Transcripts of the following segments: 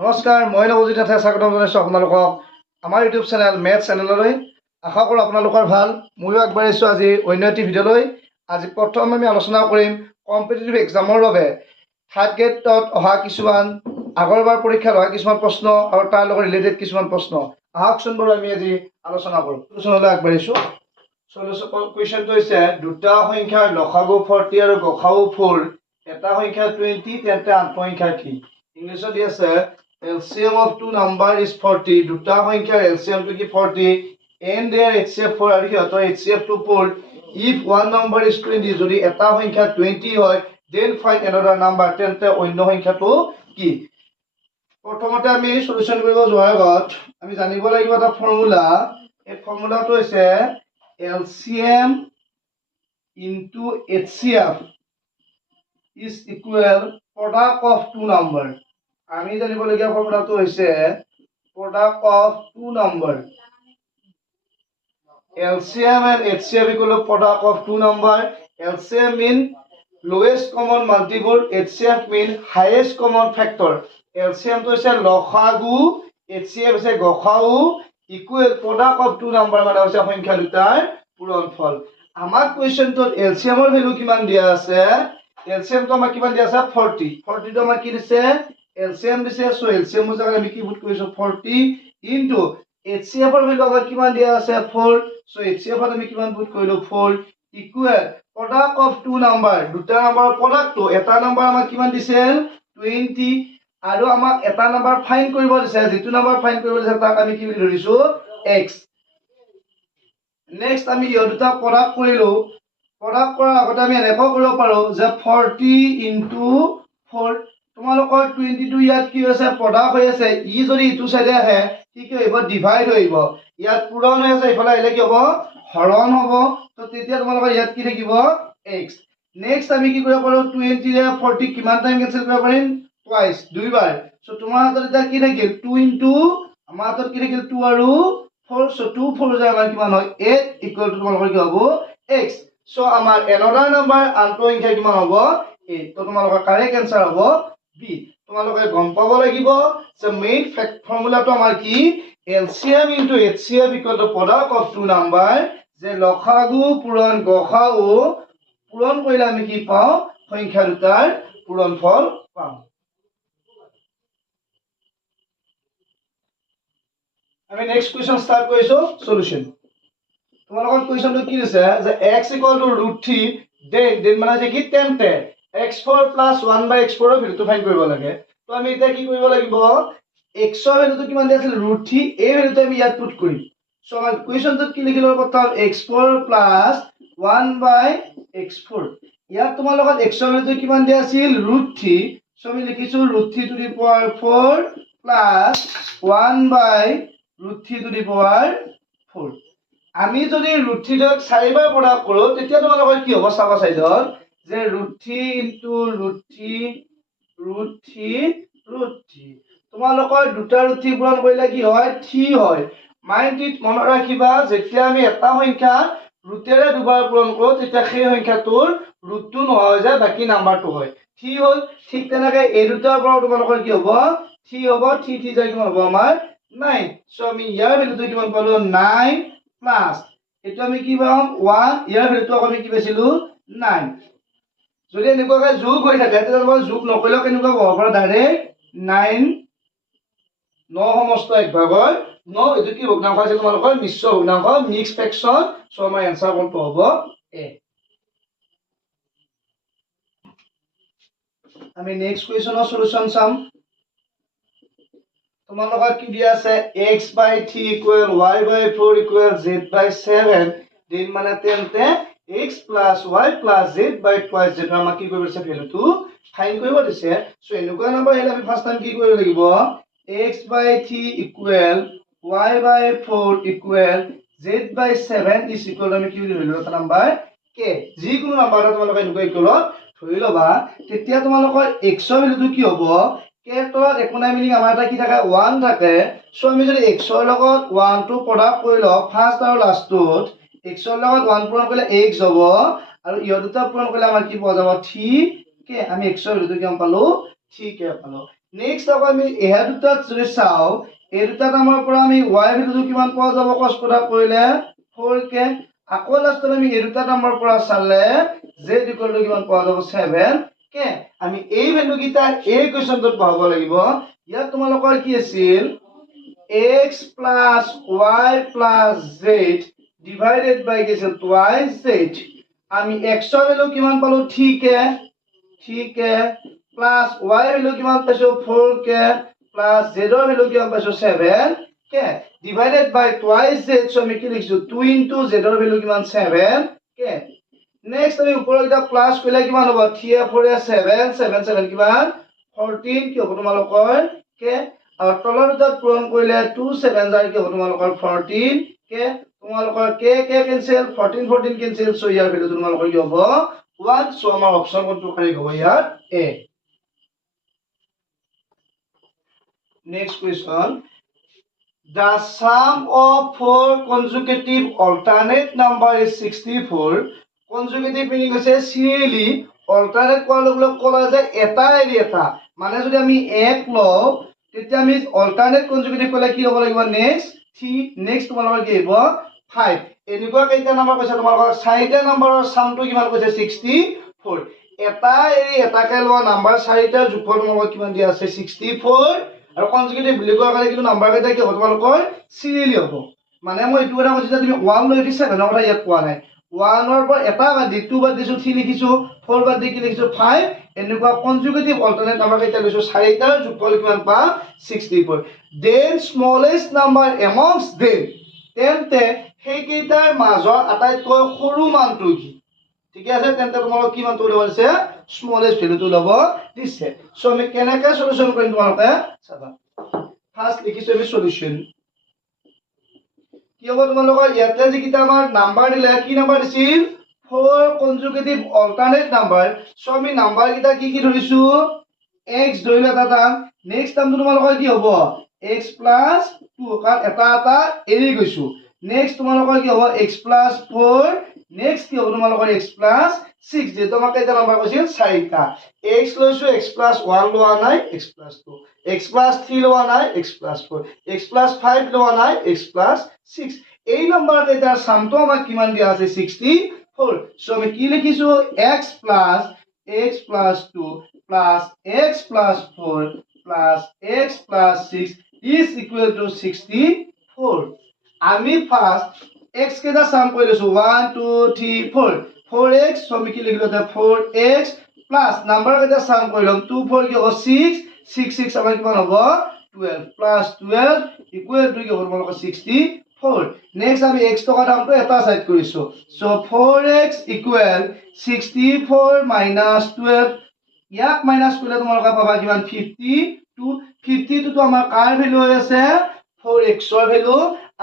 নমস্কাৰ, মই নৱজিৎ নাথে স্বাগতম জনাইছোঁ আপোনালোকক আমাৰ ইউটিউব চেনেল মেথছ চেনেললৈ। আশা কৰোঁ আপোনালোকৰ ভাল। ময়ো আগবাঢ়িছোঁ আজি অন্য এটি ভিডিঅ'লৈ। আজি প্ৰথম আমি আলোচনা কৰিম কম্পিটিটিভ এক্সামৰ বাবে থাৰ্ড গ্ৰেডত অহা কিছুমান আগৰবাৰ পৰীক্ষাত অহা কিছুমান প্ৰশ্ন আৰু তাৰ লগত ৰিলেটেড কিছুমান প্ৰশ্ন। আহকচোন বাৰু আমি আজি আলোচনা কৰোঁ। আলোচনালৈ আগবাঢ়িছোঁ। কুৱেশ্যনটো হৈছে দুটা সংখ্যাৰ লসাগু 40 আৰু গসাগু 4, এটা সংখ্যা 20, তেন্তে আন সংখ্যা কি? ইংলিছত দি আছে LCM of two number is 40. দুটা সংখ্যাৰ LCM টো কি 40 and their HCF 4 আৰু সিহঁতৰ HCF টো 4. If one number is 20, যদি এটা সংখ্যা 20 হয়, then find another number, তেন্তে অন্য সংখ্যাটো কি? প্ৰথমতে আমি সলিউশন কৰিব যোৱাৰ আগত আমি জানিব লাগিব এটা ফৰ্মুলা। এই ফৰ্মুলাটো হৈছে LCM into HCF is equal product of two number. আমি জানিবলগীয়া ফৰ্মুলাটো হৈছে product of two number. LCM and HCF equal to product of two number. LCM mean lowest common multiple, HCF mean highest common factor. LCM to হৈছে লসাগু, HCF হৈছে গসাগু, equal product of two number মানে হৈছে সংখ্যা দুটাৰ পূৰণফল। আমাৰ কুৱেশ্যনটোত LCM ৰ ভ্যালু কিমান দিয়া আছে? LCM তো আমাৰ কিমান দিয়া আছে 40। 40 তো আমাৰ কি দিছে? LCM দিছে। সো LCM ৰ জাগাত আমি কি পুট কৰিছো 40 ইনটু HCF ৰ ভ্যালু আমাৰ কিমান দিয়া আছে 4। সো HCF ত আমি কিমান পুট কৰিলো 4 equal product of two number, দুটা নাম্বাৰৰ প্ৰডাক্টটো এটা নাম্বাৰ আমাক কিমান দিছিল 20 আৰু আমাক এটা নাম্বাৰ ফাইন্ড কৰিব দিছে। যেটো নাম্বাৰ ফাইন্ড কৰিব দিছে তাক আমি কি বুলি ধৰিছো x। নেক্সট আমি ইয়া দুটা প্ৰডাক্ট কৰিলো। প্ৰডাক্ট কৰাৰ আগতে আমি এনেকৈ কৰিব পাৰো যে 40 ইনটু 4। তোমালোকৰ 22 ইয়াত কি হৈছে প্ৰডাক্ট হৈ আছে, ই যদি ইটো সাইডে আহে কি কি হ'ব ডিভাইড হ'ব। ইয়াত পূৰণ হৈ আছে, ইফালে আহিলে কি হ'ব হৰণ হ'ব। তো তেতিয়া তোমালোকৰ ইয়াত কি থাকিব x। নেক্সট আমি কি কৰিব পাৰো 20 ৰে 40 কিমান টাইম কেনসেল কৰিব পাৰিম টুৱাইস, দুইবাৰ। সো তোমাৰ হাতত এটা কি থাকিল 2 ইনটু আমাৰ হাতত কি থাকিল 2 আৰু 4। সো 2 4 যায় আমাৰ কিমান হয় 8 ইকুৱেল টু তোমালোকৰ কি হ'ব x। সো আমাৰ another number আনটো সংখ্যা কিমান হ'ব 8। তো তোমালোকৰ কাৰেক্ট আনসাৰ হ'ব b। তোমালোকে গম পাব লাগিব যে মেইন ফৰ্মুলাটো আমাৰ কি LCM into HCF equal to product of two number, যে লসাগু পূৰণ গসাগু পূৰণ কৰিলে আমি কি পাওঁ সংখ্যা দুটাৰ পূৰণফল পাওঁ। আমি নেক্সট কুৱেশ্যন স্টাৰ্ট কৰিছো সলিউশন। তোমালোকৰ কুৱেশ্যনটো কি দিছে যে x equal to √3, দেন মানে যে কি তেন্তে x4 plus 1 by x4 ৰ ভ্যালুটো ফাইন্ড কৰিব লাগে। তো আমি এটা কি কৰিব লাগিব x ৰ ভ্যালুটো কিমান দিয়া আছিল √3, এই ভ্যালুটো আমি ইয়াত পুট কৰিম। সো আমাৰ কুৱেশ্যনটোত কি লিখিলো প্ৰথম x4 plus 1 by x4। ইয়াত তোমাৰ লগত x ৰ ভ্যালুটো কিমান দিয়া আছিল √3। সো আমি লিখিছো √3 to the power 4 plus 1 by √3 to the power 4। আমি যদি √3 ক 4 বাৰ প্ৰডাক্ট কৰো তেতিয়া তোমালোকৰ কি হ'ব চাবা সাইডত যে √3 into √3 তোমালোকৰ দুটা √3 পূৰণ কৰিলে কি হয় 3 হয়। মাইন্ড ইট মনত ৰাখিবা যেতিয়া আমি এটা সংখ্যা ৰুটেৰে দুবাৰ পূৰণ কৰো তেতিয়া সেই সংখ্যাটোৰ ৰুটটো নোহোৱা হৈ যায়, বাকি নাম্বাৰটো হয় 3 হ'ল। ঠিক তেনেকৈ এই দুটাৰ পৰা তোমালোকৰ কি হ'ব 3 হ'ব, 3 যায় কিমান হ'ব আমাৰ 9। সো আমি ইয়াৰ ভ্যালুটো কিমান পালো 9 প্লাস এটো আমি কি পাম 1, ইয়াৰ ভ্যালুটো আমি কি পাইছিলো 9। যদি এনেকুৱাকে যোগ হৈ থাকে তেতিয়া যোগ নকৰিলেও কেনেকুৱা হ'ব পাৰে ডাইৰেক্ট 9 9 সমস্ত এক ভাগৰ 9। এটো কি ভগ্নাংশ আছে তোমালোকৰ মিশ্ৰ ভগ্নাংশ মিক্স ফ্ৰেকশন। সো আমাৰ आंसर কোনটো হ'ব a। আমি নেক্সট কুৱেশ্যনৰ সলিউশন চাম। তোমালোকৰ কি দিয়া আছে x by 3 equal y by 4 equal z by 7, then মানে তেন্তে x plus y plus z by twice z আমাক কি কৰিব দিছে ভ্যালুটো ফাইন্ড কৰিব দিছে। সো এনেকুৱা নাম্বাৰ আহিলে আমি ফাৰ্স্ট টাইম কি কৰিব লাগিব x by 3 equal y by 4 equal z by 7 is equal আমি কি বুলি ধৰিলো এটা নাম্বাৰ k। যিকোনো নাম্বাৰ এটা তোমালোকে এনেকুৱা ইকুৱেলত ধৰি লবা তেতিয়া তোমালোকৰ x ৰ ভ্যালুটো কি হ'ব k তলত একো নাই মিনিং আমাৰ এটা কি থাকে 1 থাকে। সো আমি যদি x ৰ লগত 1 টো প্ৰডাক্ট কৰি লও ফাৰ্স্ট আৰু লাষ্টত x ৰ লগত 1 পূৰণ কৰিলে x হ'ব আৰু ইহত দুটা পূৰণ কৰিলে আমাৰ কি পোৱা যাব 3k। আমি x ৰ ভ্যালুটো কিমান পালো 3k পালো। নেক্সট আকৌ আমি এয়া দুটাত যদি চাওঁ এই দুটা নামৰ পৰা আমি y ভেলুটো কিমান পোৱা যাব কষ্ট কৰিলে 4k আকৌ লাষ্টত আমি এই দুটা নামৰ পৰা চালে z ইকুৱেল টু কিমান পোৱা যাব 7k আমি এই ভেলু কিটা এই কোৱেশ্চনটোত পাব লাগিব ইয়াত তোমালোকৰ কি আছিল x plus y plus z divided by কি আছিল twice z আমি x ৰ ভেলু কিমান পালো 3k plus y ভেলু কিমান পাইছো 4k plus z ৰ ভেলু কিমান পাইছো 7k divided by twice z so আমি কি লিখিছো 2 into z ৰ ভেলু কিমান 7k নেক্সট আমি ওপৰৰ এটা প্লাস কৰিলে কিমান হ'ব 3 4 7 7 7 কিমান 14 কি হ'ব তোমালোকৰ k আৰু তলৰ দুটাত পূৰণ কৰিলে 2 7 যায় কি হ'ব তোমালোকৰ 14 k তোমালোকৰ k কেনসেল 14 14 কেনসেল সো ইয়াৰ ভেলু তোমালোকৰ কি হ'ব 1 সো আমাৰ অপচন কোনটো কাৰেক্ট হ'ব ইয়াত a next question the sum of four consecutive alternate number is 64 consecutive meaning আছে serially alternate কোৱাৰ লগে লগে কোৱা যায় এটা এৰি এটা মানে যদি আমি এক লও তেতিয়া আমি alternate consecutive কলে কি হ'ব লাগিব next 3 next তোমালোকৰ কি হ'ব 5 এনেকুৱা কেইটা নম্বৰ কৈছে তোমালোকৰ চাৰিটা নম্বৰৰ সামটো কিমান কৈছে 64 এটা এৰি এটাকে লোৱা নম্বৰ চাৰিটাৰ যোগফল তোমালোকৰ কিমান দিয়া আছে 64 আৰু কনজিকিউটিভ বুলি কোৱা কাৰণে কিন্তু নাম্বাৰ কেইটা কি হ'ব তোমালোকৰ সিৰিয়ালি হ'ব মানে মই এইটো কথা কৈছো যে তুমি 1 লৈ দিছা 7 কথা ইয়াত কোৱা নাই 1 ৰ পৰা এটা বাদ দি 2 বাদ দিছো 3 লিখিছো 4 বাদ দি কি লিখিছো 5 এনেকুৱা কনজিকিউটিভ অল্টাৰনেট নাম্বাৰ কেইটা লৈছো চাৰিটাৰ যোগফল কিমান পা 64 then smallest number amongst them তেন্তে সেই কেইটাৰ মাজৰ আটাইতকৈ সৰু মানটো কি ঠিক আছে তেন্তে তোমালোক কি মানটো ল'ব আছে স্মলেষ্ট ভ্যালুটো ল'ব দিছে সো আমি কেনেকৈ সলিউশন কৰিম তোমালোকে চাবা ফাৰ্স্ট লিখিছো আমি সলিউশন কি হ'ব তোমালোকৰ ইয়াতে যে কিটা আমাৰ নাম্বাৰ দিলে কি নাম্বাৰ দিছিল 4 কনজুগেটিভ অল্টাৰনেট নাম্বাৰ সো আমি নাম্বাৰ কিটা কি কি ধৰিছো x ধৰিলে দাদা নেক্সট টাইমটো তোমালোকৰ কি হ'ব x + 2 কাৰণ এটা এটা এৰি গৈছো নেক্সট তোমালোকৰ কি হ'ব x + 4 নেক্সট কি হ'ব তোমালোকৰ x + 6 যে তোমাক এটা নাম্বাৰ কৈছিল চাৰিটা x লৈছো x + 1 লোৱা নাই x + 2 x + 3 লোৱা নাই x + 4 x + 5 লোৱা নাই x + 6 এই নাম্বাৰ কেইটাৰ সামটো আমাক কিমান দিয়া আছে 64 সো আমি কি লিখিছো x + 2 + x + 4 + x + 6 is equal to 64 আমি ফার্স্ট x কেটা সাম কৰি লৈছো 1 2 3 4 4x সো আমি কি লিখিলো তে 4x প্লাস নাম্বাৰ কেটা সাম কৰিলম 2 4 কি হ'ব 6 6 6 আমাৰ কিমান হ'ব 12 প্লাস 12 ইকুৱেল টু কি হ'ব তোমালোকৰ 64 নেক্সট আমি x টকা দামটো এটা সাইড কৰিছো সো 4x ইকুৱেল 64 - 12 ইয়াক মাইনাস কৰিলে তোমালোকে পাবা কিমান 52 52 তো আমাৰ কাৰ ভ্যালু হৈ আছে 4x ৰ ভ্যালু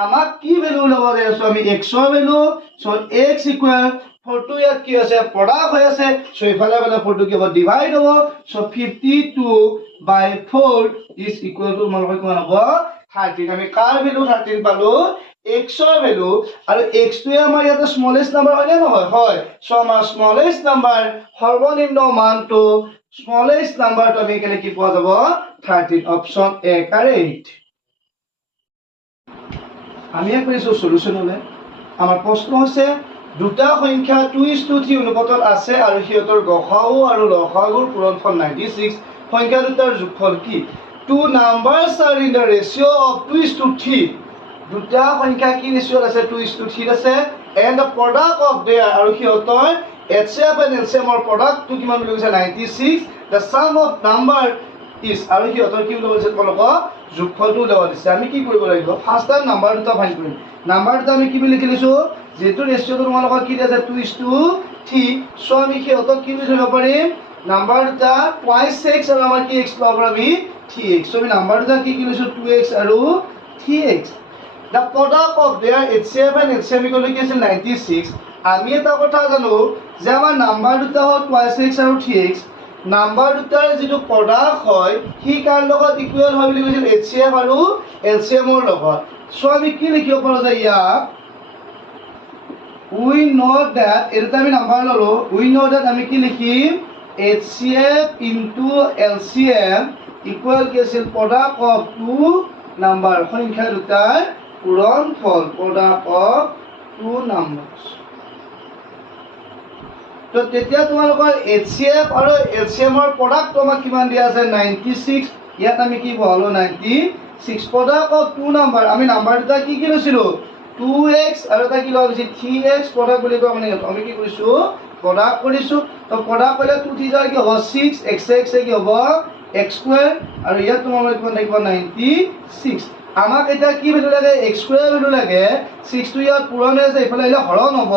আমাক কি ভ্যালু ল'ব আছে আমি x ৰ ভ্যালু সো x ইকুৱেল 4 টো ইয়াত কি আছে প্ৰডাক্ট হৈ আছে সো ইফালে গলে 4 টো কি হ'ব ডিভাইড হ'ব সো 52/4 ইজ ইকুৱেল টু তোমালোকৰ কিমান হ'ব 13 আমি কাৰ ভ্যালু 13 পালো x ৰ ভ্যালু আৰু x টো আমাৰ ইয়াতে স্মলেষ্ট নাম্বাৰ হয় নে নহয় হয় সো আমাৰ স্মলেষ্ট নাম্বাৰ সৰ্বনিম্ন মানটো স্মলেষ্ট নাম্বাৰটো আমি কেনে কি পোৱা যাব 13 অপচন এ কাৰেক্ট আমি কৰিছো সলিউশন হলে আমাৰ প্ৰশ্ন হৈছে দুটা সংখ্যা 2:3 অনুপাতত আছে আৰু হিয়তৰ গসাউ আৰু লসাগুৰ পূৰণফল 96 সংখ্যা দুটাৰ যোগফল কি two numbers are in the ratio of 2:3 দুটা সংখ্যা কি ৰেশিওত আছে 2:3 আছে and the product of their আৰু হিয়তৰ HCF and LCM ৰ product টো কিমান বুলি কৈছে 96 the sum of number is আৰু হিয়তৰ কি বুলি কৈছে তোমালোকক যোগফলটো উলিয়াব দিছে আমি কি কৰিব লাগিব ফাৰ্স্ট টাইম নাম্বাৰ দুটা ফাইন্ড কৰিম নাম্বাৰ দুটা আমি কি বুলি লিখিছো যেটো ৰেশিওটো তোমালোকক কি আছে 2:3 সো আমি হিয়তক কি বুলি ধৰিব পাৰিম নাম্বাৰ দুটা twice x আৰু আমাৰ কি x পাব আমি 3x সো আমি নাম্বাৰ দুটা কি লৈছো 2x আৰু 3x the product of their HCF and LCM equal to 96 আমি এটা কথা জানো যে আমাৰ নাম্বাৰ দুটা হ'ল twice x আৰু 3x নাম্বাৰ দুটাৰ যেটো প্ৰডাক্ট হয় কি কাৰ লগত ইকুৱেল হয় বুলি কৈছিল HCF আৰু LCM ৰ লগত সো আমি কি লিখিব পাৰো যে ইয়াক we know that এটা আমি নাম্বাৰ ললো we know that আমি কি লিখিম HCF ইনটু LCM ইকুৱেল কি আছিল প্ৰডাক্ট অফ টু নাম্বাৰ সংখ্যা দুটাৰ পূৰণফল প্ৰডাক্ট অফ টু নাম্বাৰছ তো তেতিয়া তোমালোকৰ HCF আৰু LCM ৰ প্ৰডাক্ট আমাক কিমান দিয়া আছে 96 ইয়াত আমি কি বহালো 96 প্ৰডাক্ট অফ টু নাম্বাৰ আমি নাম্বাৰ দুটা কি লৈছিলো 2x আৰু এটা কি লোৱা গৈছে 3x প্ৰডাক্ট বুলি কোৱা মানে আমি কি কৰিছো প্ৰডাক্ট কৰিছো তো প্ৰডাক্ট কৰিলে 2 3 যায় কি হ'ব 6 x x কি হ'ব x স্কয়াৰ আৰু ইয়াত তোমালোকৰ কিমান থাকিব 96 আমাক এটা কি ভ্যালু লাগে x স্কয়াৰ ভ্যালু লাগে 6 টো ইয়াত পূৰণ হৈ আছে ইফালে আহিলে হৰণ হ'ব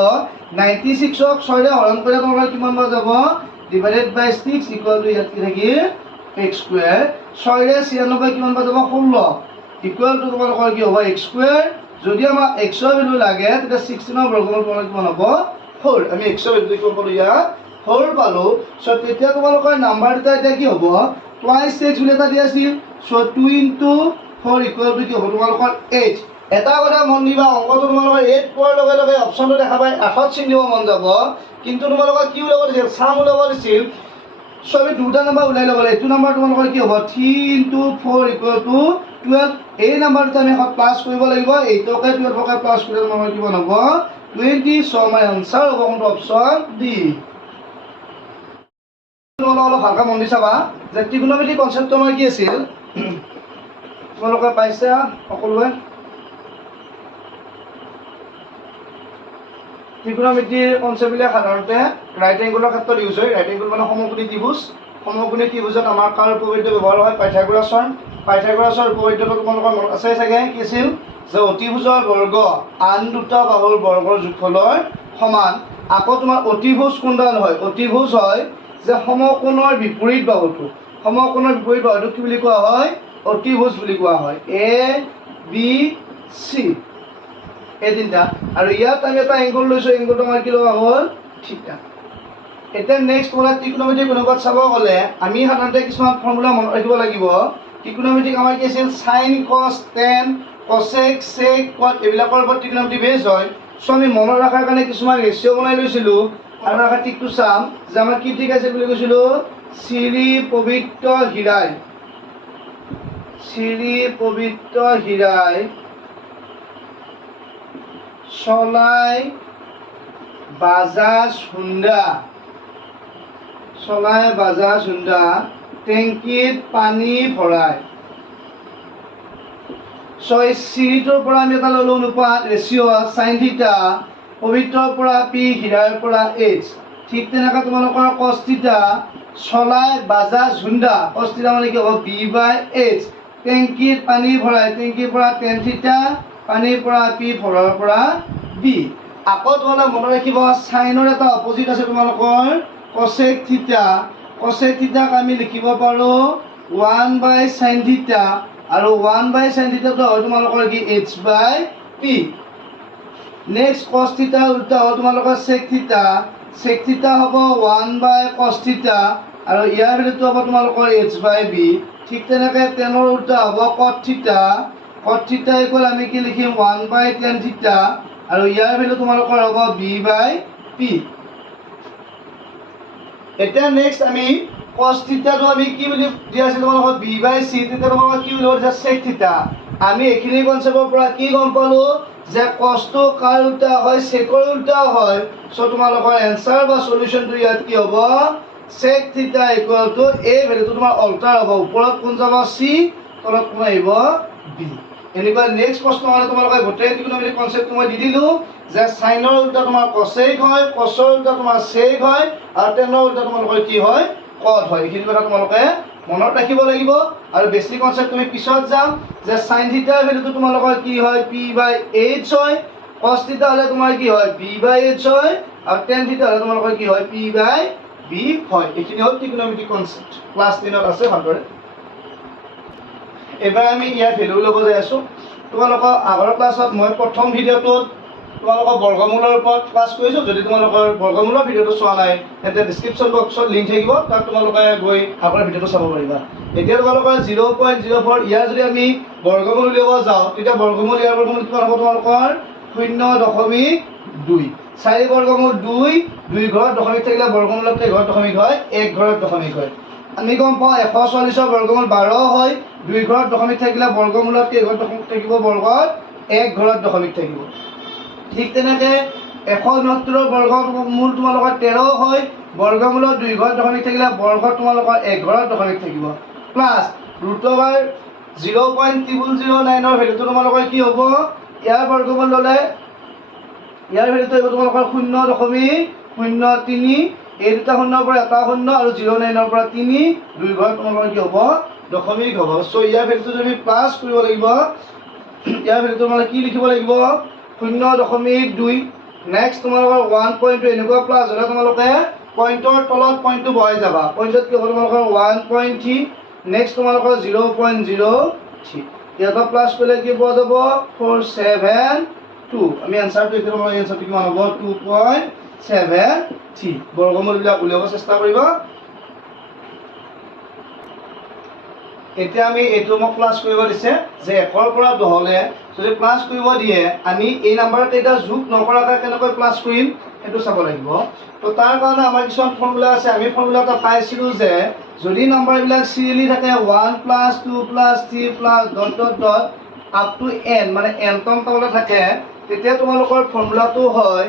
96 ক 6 ৰে হৰণ কৰিলে তোমালোকৰ কিমান হৈ যাব ডিভাইডেড বাই 6 ইকুৱেল টু ইয়াত কি থাকিল x স্কয়াৰ 6 ৰে 96 কিমান হৈ যাব 16 ইকুৱেল টু তোমালোকৰ কি হ'ব x স্কয়াৰ যদি আমাৰ x ৰ ভ্যালু লাগে তেতিয়া 16 ৰ বৰ্গমূল তোমালোকৰ কিমান হ'ব 4 আমি x ৰ ভ্যালু কিমান পালো ইয়াত 4 পালো সো তেতিয়া তোমালোকৰ নাম্বাৰ দুটা এতিয়া কি হ'ব twice x বুলি এটা দিয়া আছিল সো 2 into 4 ইকুৱেল টু কি হ'ব তোমালোকৰ 8 এটা কথা মন দিবা অংকটো তোমালোকৰ 8 পোৱাৰ লগে লগে অপচনটো দেখা পাই 8 চিন দিব মন যাব কিন্তু তোমালোকৰ কি ওলাব দিছিল সাম ওলাব দিছিল সো আমি দুটা নাম্বাৰ উলাই ল'ব লাগে এইটো নাম্বাৰ তোমালোকৰ কি হ'ব 3 into 4 ইকুৱেল টু 12 এই নাম্বাৰটো আমি এখন প্লাস কৰিব লাগিব 8 কে 12 কে প্লাস কৰিলে আমাৰ কিমান হ'ব 20 সো আমাৰ আনসাৰ হ'ব কোনটো অপচন ডি অলপ ভালকৈ মন দি চাবা যে ত্ৰিকোণমিতি কনসেপ্টটো আমাৰ কি আছিল তোমালোকে পাইছা সকলোৱে ত্ৰিকোণমিতিৰ কনসেপ্টবিলাক সাধাৰণতে ৰাইট এংগুলৰ ক্ষেত্ৰত ইউজ হয় ৰাইট এংগুল মানে সমকোণী ত্ৰিভুজত আমাৰ কাৰ উপপাদ্য ব্যৱহাৰ হয় পাইথাগোৰাছৰ উপপাদ্যটো তোমালোকৰ মনত আছে চাগে কি আছিল যে অতিভুজৰ বৰ্গ আন দুটা বাহুৰ বৰ্গৰ যোগফলৰ সমান আকৌ তোমাৰ অতিভুজ কোনডাল হয় অতিভুজ হয় যে সমকোণৰ বিপৰীত বাহুটো কি বুলি কোৱা হয় অতিভুজ বুলি কোৱা হয় A B C এই তিনিটা আৰু ইয়াত আমি এটা এংগল লৈছো এংগলটো আমাৰ কি লোৱা হ'ল থিটা এতিয়া নেক্সট তোমালোকে ত্ৰিকোণমিতিক অনুপাত চাব গ'লে আমি সাধাৰণতে কিছুমান ফৰ্মুলা মনত ৰাখিব লাগিব ত্ৰিকোণমিতিক আমাৰ কি আছিল sin cos tan cosec sec cot এইবিলাকৰ ওপৰত ত্ৰিকোণমিতি বেছ হয় সো আমি মনত ৰাখাৰ কাৰণে কিছুমান ৰেচিঅ' বনাই লৈছিলো আৰু ৰাখা টিকটো চাম যে আমাৰ কি ঠিক আছে বুলি কৈছিলো শ্ৰী পবিত্ৰ হীৰাই চলাই বাজাজ হুণ্ডা টেংকিত পানী ভৰাই ছয় চিৰিটোৰ পৰা আমি এটা ল'লো অনুপাত ৰেচিঅ' সাইন থিটা পবিত্ৰৰ পৰা পি হীৰাৰ পৰা এইচ ঠিক তেনেকৈ তোমালোকৰ কস থিটা চলাই বাজাজ হুণ্ডা কস থিটা মানে কি হ'ব বি বাই এইচ টেংকিত পানী ভৰাই টেংকিৰ পৰা টেন থিটা পানীৰ পৰা পি ভৰৰ পৰা বি আকৌ তোমালোকে মনত ৰাখিব সাইনৰ এটা অপজিট আছে তোমালোকৰ কসেক থিটাক আমি লিখিব পাৰো 1 বাই সাইন থিটা আৰু 1 বাই সাইন থিটাটো হয় তোমালোকৰ কি h বাই p নেক্সট cos থিটা উল্টা হয় তোমালোকৰ sec থিটা হ'ব 1 বাই cos থিটা আৰু ইয়াৰ ভ্যালুটো হ'ব তোমালোকৰ h বাই b ঠিক তেনেকৈ tan ৰ উল্টা হ'ব cot থিটা ইকুৱেল আমি কি লিখিম 1 বাই tan থিটা আৰু ইয়াৰ ভ্যালু তোমালোকৰ হ'ব b বাই p এতিয়া নেক্সট আমি cos থিটাটো আমি কি বুলি দিয়া আছে তোমালোকৰ b বাই c থিটা তোমালোকৰ কি বুলি হৈছে sec থিটা আমি এখিনি কনসেপ্টৰ পৰা কি গম পালো যে cos টো কাৰ উল্টা হয় sec ৰ উল্টা হয় সো তোমালোকৰ আনসাৰ বা সলিউশনটো ইয়াত কি হ'ব sec থিটা ইকুৱেল টু a ভ্যালুটো তোমাৰ অল্টাৰ হ'ব ওপৰত কোন যাব c তলত কোন আহিব b এনেকুৱা নেক্সট প্ৰশ্ন মানে তোমালোকে গোটেই ত্ৰিকোণমিতিক কনসেপ্ট মই দি দিলো যে সাইনৰ উল্টা তোমাৰ cosec হয় cosৰ উল্টা তোমাৰ sec হয় আৰু tanৰ উল্টা তোমালোকৰ কি হয় cot হয় এইখিনি কথা তোমালোকে মনত ৰাখিব লাগিব আৰু বেসিক কনসেপ্ট তুমি পিছত যাম যে sin থিটাৰ ভ্যালুটো তোমালোকৰ কি হয় p বাই h হয় cos থিটা হলে তোমাৰ কি হয় b বাই h হয় আৰু tan থিটা হলে তোমালোকৰ কি হয় p বাই b হয় এইখিনি হ'ল ত্ৰিকোণমিতিক কনসেপ্ট ক্লাস 10 ত আছে ভালদৰে এবাৰ আমি ইয়াৰ ভ্যালু ল'ব যাই আছো তোমালোকৰ আগৰ ক্লাছত মই প্ৰথম ভিডিঅ'টোত তোমালোকৰ বৰ্গমূলৰ ওপৰত ক্লাস কৰিছো যদি তোমালোকৰ বৰ্গমূলৰ ভিডিঅ'টো চোৱা নাই তেন্তে ডেসক্ৰিপচন বক্সত লিংক থাকিব তাত তোমালোকে গৈ আগৰ ভিডিঅ'টো চাব পাৰিবা এতিয়া তোমালোকৰ 0.04 ইয়াৰ যদি আমি বৰ্গমূল উলিয়াব যাওঁ তেতিয়া বৰ্গমূল ইয়াৰ বৰ্গমূল কিমান হ'ব তোমালোকৰ 0.2 4 বৰ্গমূল 2 2 ঘৰত দশমিক থাকিলে বৰ্গমূলতকৈ ঘৰত দশমিক হয় 1 ঘৰত দশমিক হয় আমি গম পাওঁ 140 বৰ্গমূল 12 হয় 2 ঘৰত দশমিক থাকিলে বৰ্গমূলতকৈ ঘৰত দশমিক থাকিব বৰ্গত 1 ঘৰত দশমিক থাকিব ঠিক তেনেকৈ 169 বৰ্গমূল তোমালোকৰ 13 হয় বৰ্গমূলত 2 ঘৰত দশমিক থাকিলে বৰ্গত তোমালোকৰ 1 ঘৰত দশমিক থাকিব প্লাছ √0.0009 ৰ ভেলুটো তোমালোকৰ কি হ'ব ইয়াৰ বৰ্গমূল ল'লে ইয়াৰ ভেলুটো হ'ব তোমালোকৰ 0.03 এই দুটা শূন্যৰ পৰা এটা শূন্য আৰু 09 ৰ পৰা 3 2 ঘৰত তোমালোকৰ কি হ'ব দশমিক হ'ব সো ইয়াৰ ভেলুটো যদি প্লাছ কৰিব লাগিব ইয়াৰ ভেলুটো মানে কি লিখিব লাগিব 0.2 নেক্সট তোমালোকৰ 1.2 এনেকুৱা প্লাছ হ'লে তোমালোকে পইণ্টৰ তলত পইণ্টটো বহাই যাবা পইণ্টত কি হ'ব তোমালোকৰ 1.3 নেক্সট তোমালোকৰ 0.03 ইয়াত প্লাছ কৰিলে কি পোৱা যাব 472 আমি এনসাৰটো এখানে আমাৰ এনসাৰটো কিমান হ'ব 2.73 বৰ্গমূলবিলাক উলিয়াব চেষ্টা কৰিবা এতিয়া আমি এইটো মোক প্লাছ কৰিব দিছে যে 1 ৰ পৰা 10 লে যদি প্লাছ কৰিব দিয়ে আমি এই নাম্বাৰ কেইটা যোগ নকৰাকৈ কেনেকৈ প্লাছ কৰিম এটো চাব লাগিব তো তাৰ কাৰণে আমাৰ কিছুমান ফৰ্মুলা আছে আমি ফৰ্মুলাটা পাইছিলো যে যদি নাম্বাৰবিলাক সিৰিয়ালি থাকে 1 + 2 + 3 + ... আপ টু n মানে n তম তলে থাকে তেতিয়া তোমালোকৰ ফৰ্মুলাটো হয়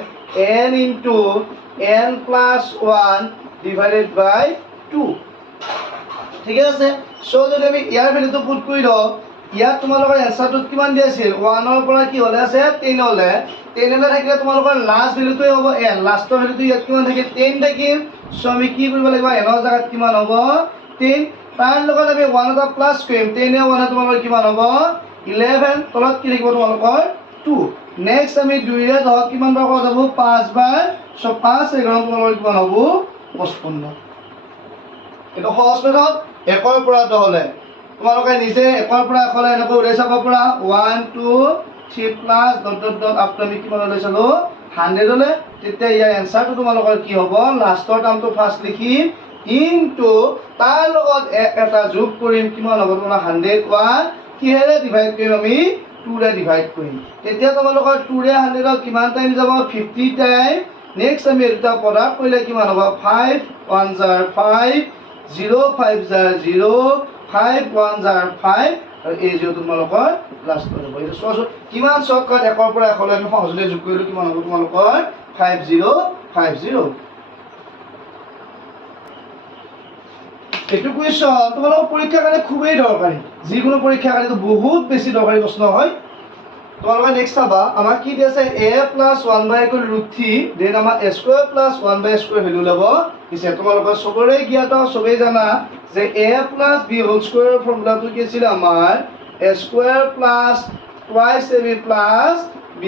n * n + 1 / 2 ঠিক আছে সো যদি আমি ইয়াৰ ভ্যালুটো পুট কৰি দাও ইয়াত তোমালোকৰ এনসাৰটোত কিমান দি আছিল 1 ৰ পৰা কি হলে আছে 10 হলে 10 হলে থাকিলে তোমালোকৰ লাষ্ট ভ্যালুটো হ'ব n লাষ্টৰ ভ্যালুটো ইয়াত কিমান থাকে 10 থাকিল সো আমি কি কৰিব লাগিব n ৰ জাগাত কিমান হ'ব 10 তাৰ লগত আমি 1 এটা প্লাস কৰিম 10 এ 1 তোমালোকৰ কিমান হ'ব 11 তলত কি লিখিব তোমালোকৰ 2 নেক্সট আমি 2 ৰে ধক কিমান বাৰ কৰা যাব 5 বাৰ সো 5 11 তোমালোকৰ কিমান হ'ব 55 এটা সহজ মেথড 1 ৰ পৰা 10 লে তোমালোকে নিজে 1 ৰ পৰা 1 লে এনেকৈ উলাই চাব পৰা 1 2 3 প্লাস ... আপ টু আমি কিমান উলাই চালো 100 লে তেতিয়া ইয়াৰ এনসাৰটো তোমালোকৰ কি হ'ব লাষ্টৰ টাৰ্মটো ফাৰ্স্ট লিখিম ইনটু তাৰ লগত এটা যোগ কৰিম কিমান হ'ব তোমাৰ 101 কিহেৰে ডিভাইড কৰিম আমি 2 ৰে ডিভাইড কৰিম তেতিয়া তোমালোকৰ 2 ৰে 100 ৰ কিমান টাইম যাব 50 টাইম নেক্সট আমি এটা প্ৰডাক্ট কৰিলে কিমান হ'ব 5 1 * 5 0 5 * 0 5 1 * 5 আৰু এই যে তোমালোকৰ লাষ্ট হ'ব এটা সহজ কিমান শৰ্টকাট 1 ৰ পৰা 1 লৈ আমি সহজে যোগ কৰিলো কিমান হ'ব তোমালোকৰ 5050 এটো কুৱেশ্যন তোমালোকৰ পৰীক্ষাৰ কাৰণে খুবেই দৰকাৰী যিকোনো পৰীক্ষাৰ কাৰণে বহুত বেছি দৰকাৰী প্ৰশ্ন হয় তোমালোকে নেক্সট চাবা আমাৰ কি দি আছে a + 1/√3 দেন আমাৰ a² + 1/² ভ্যালু ল'ব কিছে তোমালোকৰ সবৰে জ্ঞাত সবেই জানা যে a + b² ৰ ফৰ্মুলাটো কি আছিল আমাৰ a² + twice ab + b².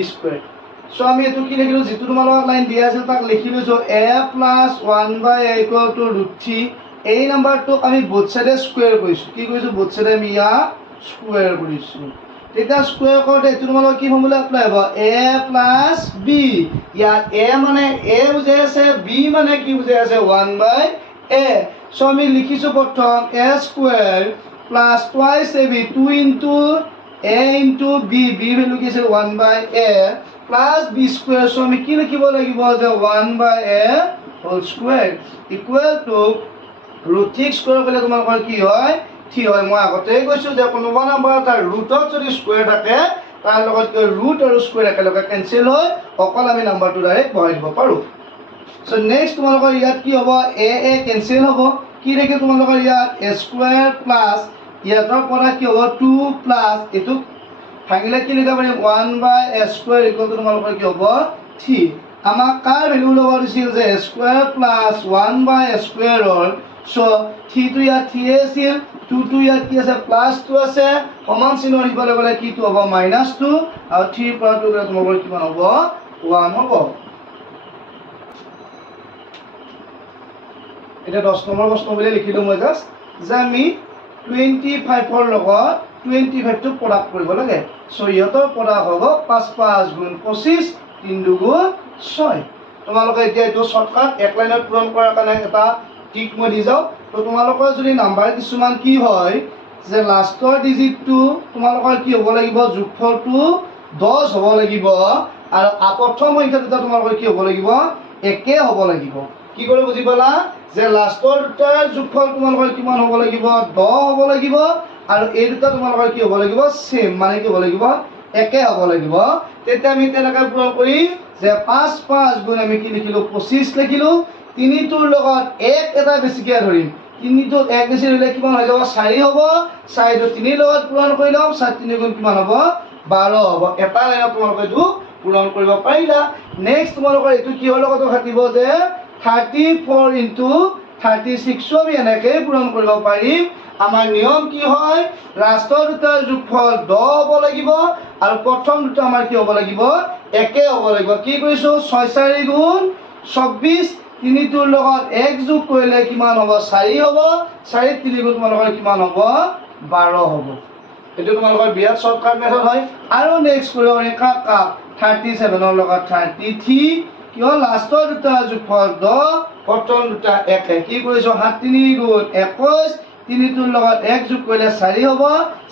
So আমি এটো কি লিখিলো যেটো তোমালোকৰ লাইন দিয়া আছিল তাক লিখিলো যে a + 1/a = √3 এই নাম্বাৰটোক আমি বোথ সাইডে স্কয়াৰ কৰিছো কি কৰিছো বোথ সাইডে আমি ইয়া স্কয়াৰ কৰিছো তেতিয়া স্কয়াৰ কৰোতে এটো তোমালোকৰ কি ফৰ্মুলা এপ্লাই হ'ব a + b ইয়াত a মানে a বুজাই আছে b মানে কি বুজাই আছে 1/a সো আমি লিখিছো প্ৰথম a² + twice ab 2 * a * b b value কি আছিল 1/a + b² সো আমি কি লিখিব লাগিব যে 1/a² = √3 স্কয়াৰ কৰিলে তোমালোকৰ কি হয় 3 হয় মই আগতেই কৈছো যে কোনোবা নাম্বাৰ এটা ৰুটত যদি স্কয়াৰ থাকে তাৰ লগত কি ৰুট আৰু স্কয়াৰ একেলগে কেনসেল হয় অকল আমি নাম্বাৰটো ডাইৰেক্ট বহাই দিব পাৰো সো নেক্সট তোমালোকৰ ইয়াত কি হ'ব a কেনসেল হ'ব কি থাকে তোমালোকৰ ইয়াত a² প্লাস ইয়াতৰ পৰা কি হ'ব 2 প্লাস এটো ভাঙিলে কি লিখা পাৰি 1/a² = তোমালোকৰ কি হ'ব 3 আমাক কাৰ ভ্যালু ল'ব দিছিল যে a² + 1/a² ৰ সো 3 টো ইয়াত 3 আছিল 2 টো ইয়াত কি আছে +2 আছে সমান চিহ্ন লিখিবলৈ গলে কি টো হ'ব -2 আৰু 3 পৰা 2 গলে তোমালোকৰ কিমান হ'ব 1 হ'ব এটা 10 নম্বৰ প্ৰশ্ন বুলি লিখিলো মই জাস্ট যে আমি 25 ৰ লগত 25 টো প্ৰডাক্ট কৰিব লাগে সো ইহতৰ প্ৰডাক্ট হ'ব 5 5 * 25 3 2 6 তোমালোকে এতিয়া এটো শৰ্টকাট এক লাইনত পূৰণ কৰাৰ কাৰণে এটা টিক মই দি যাও তো তোমালোকৰ যদি নাম্বাৰ কিছুমান কি হয় যে লাষ্টৰ ডিজিটটো তোমালোকৰ কি হ'ব লাগিব যোগফলটো 10 হ'ব লাগিব আৰু প্ৰথম সংখ্যা দুটা তোমালোকৰ কি হ'ব লাগিব একে হ'ব লাগিব কি কৰি বুজি পালা যে লাষ্টৰ দুটাৰ যোগফল তোমালোকৰ কিমান হ'ব লাগিব 10 হ'ব লাগিব আৰু এই দুটা তোমালোকৰ কি হ'ব লাগিব সেম মানে কি হ'ব লাগিব একে হ'ব লাগিব তেতিয়া আমি তেনেকৈ পূৰণ কৰি যে 5 5 গুণ আমি কি লিখিলো 25 লিখিলো তিনিটোৰ লগত এক এটা বেছিকৈ ধৰিম তিনিটো এক বেছি ধৰিলে কিমান হৈ যাব 4 হ'ব 4 টো 3 লগত পূৰণ কৰি লম 4 3 গুণ কিমান হ'ব 12 হ'ব এটা লাইনত তোমালোকে এইটো পূৰণ কৰিব পাৰিলা নেক্সট তোমালোকৰ এইটো কিহৰ লগত খাটিব যে 34 into 36 আমি এনেকৈ পূৰণ কৰিব পাৰিম আমাৰ নিয়ম কি হয় লাষ্টৰ দুটাৰ যোগফল 10 হ'ব লাগিব আৰু প্ৰথম দুটা আমাৰ কি হ'ব লাগিব একে হ'ব লাগিব কি কৰিছো 6 4 গুণ 24 তিনিটোৰ লগত এক যোগ কৰিলে কিমান হ'ব 4 হ'ব 4 3 গুণ তোমালোকৰ কিমান হ'ব 12 হ'ব এইটো তোমালোকৰ বিৰাট শৰ্টকাট মেথড হয় আৰু নেক্সট কৰিব পাৰি কাক 37 ৰ লগত 33 কিয় লাষ্টৰ দুটা যোগফল 10 প্ৰথম দুটা একে কি কৰিছো 7 3 গুণ 21 তিনিটোৰ লগত এক যোগ কৰিলে 4 হ'ব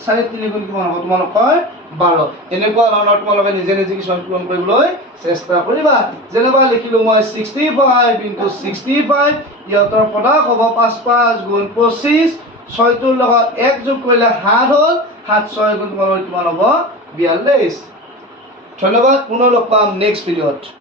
4 3 গুণ কিমান হ'ব তোমালোকৰ 12 এনেকুৱা ধৰণৰ তোমালোকে নিজে নিজে কিছুমান পূৰণ কৰিবলৈ চেষ্টা কৰিবা যেনেবা লিখিলো মই 65 into 65 ইহঁতৰ প্ৰডাক্ট হ'ব 5 5 গুণ 25 6টোৰ লগত এক যোগ কৰিলে 7 হ'ল 7 6 গুণ তোমালোকৰ কিমান হ'ব 42 ধন্যবাদ পুনৰ লগ পাম নেক্সট ভিডিঅ'ত